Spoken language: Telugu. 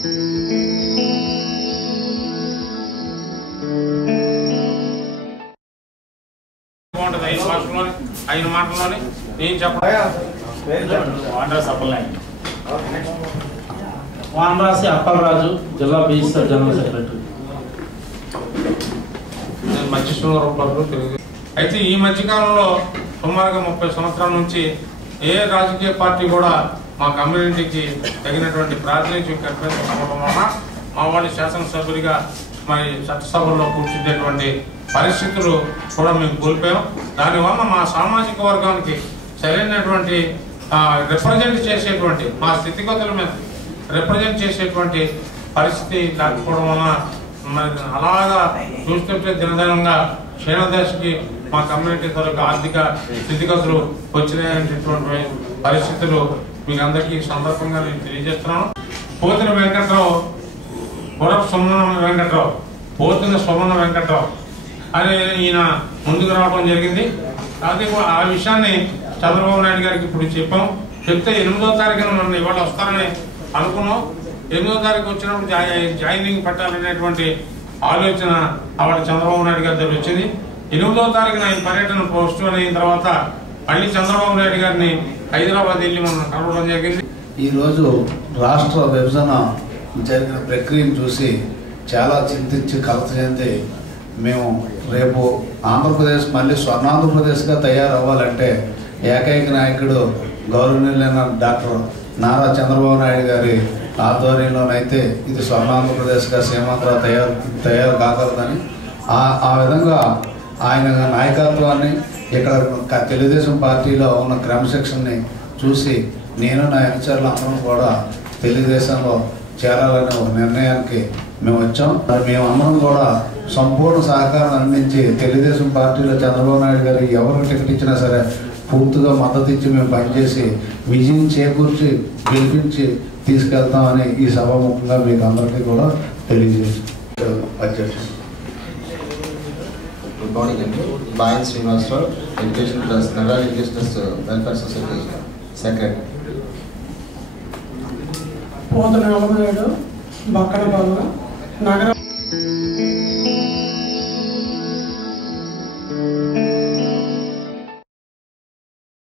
ఐదు మాటల్లోనే నేను చెప్పాలి. వానరాశి అప్పలరాజు, జిల్లా బీసీ జనరల్ సెక్రటరీ. నేను మధ్యశ్వరూపాలు తెలుగు. అయితే ఈ మధ్యకాలంలో సుమారుగా 30 సంవత్సరాల నుంచి ఏ రాజకీయ పార్టీ కూడా మా కమ్యూనిటీకి తగినటువంటి ప్రాతినిధ్యం కల్పించకపోవడం వలన మా వాళ్ళు శాసనసభ్యుడిగా మరి చట్టసభల్లో కూర్చునేటువంటి పరిస్థితులు కూడా మేము కోల్పోయాం. దానివల్ల మా సామాజిక వర్గానికి సరైనటువంటి రిప్రజెంట్ చేసేటువంటి మా స్థితిగతుల మీద రిప్రజెంట్ చేసేటువంటి పరిస్థితి లేకపోవడం వలన మరి అలాగా చూస్తుంటే దినదినంగా క్షీణదశకి మా కమ్యూనిటీ తరగతి ఆర్థిక స్థితిగతులు వచ్చినాయనేటువంటి పరిస్థితులు మీకు అందరికీ సందర్భంగా నేను తెలియజేస్తున్నాను. పోతిన వెంకట్రావు, గురపు సుమన వెంకట్రావు, పోతిన సుమన వెంకట్రావు అని ఈయన ముందుకు రావడం జరిగింది. అది ఆ విషయాన్ని చంద్రబాబు నాయుడు గారికి ఇప్పుడు చెప్పాం. చెప్తే 8వ తారీఖున మనం ఇవాళ వస్తారని అనుకున్నాం. 8వ తారీఖు వచ్చినప్పుడు జాయినింగ్ పెట్టాలనేటువంటి ఆలోచన ఆవిడ చంద్రబాబు నాయుడు గారి దగ్గర వచ్చింది. 8వ తారీఖున ఆయన పర్యటన పోస్ట్ అయిన తర్వాత మళ్ళీ చంద్రబాబు నాయుడు గారిని హైదరాబాద్ వెళ్ళి మనం కలవడం జరిగింది. ఈరోజు రాష్ట్ర విభజన జరిగిన ప్రక్రియను చూసి చాలా చింతించి కలత చెంది మేము రేపు ఆంధ్రప్రదేశ్ మళ్ళీ స్వర్ణాంధ్రప్రదేశ్గా తయారవ్వాలంటే ఏకైక నాయకుడు గౌరవనీయులైన డాక్టర్ నారా చంద్రబాబు నాయుడు గారి ఆధ్వర్యంలోనైతే ఇది స్వర్ణాంధ్రప్రదేశ్గా సీమాంధ్ర తయారు కాగలదని ఆ విధంగా ఆయన నాయకత్వాన్ని ఇక్కడ తెలుగుదేశం పార్టీలో ఉన్న క్రమశిక్షణని చూసి నేను నా అనుచరులు అందరం కూడా తెలుగుదేశంలో చేరాలనే ఒక నిర్ణయానికి మేము వచ్చాం. మేము అందరం కూడా సంపూర్ణ సహకారం అందించి తెలుగుదేశం పార్టీలో చంద్రబాబు నాయుడు గారు ఎవరు టికెట్ ఇచ్చినా సరే పూర్తిగా మద్దతు ఇచ్చి మేము పనిచేసి విజయం చేకూర్చి గెలిపించి తీసుకెళ్తామని ఈ సభాముఖంగా మీకు అందరికీ కూడా తెలియజేసి అధ్యక్షుడు. గుడ్ మార్నింగ్ అండి. బాయన్ శ్రీనివాసరావు, ఎడ్యుకేషన్ ట్రస్ట్, నగర educationers welfare society secretary. Pothana Naidu, Bakkana Babu, నగర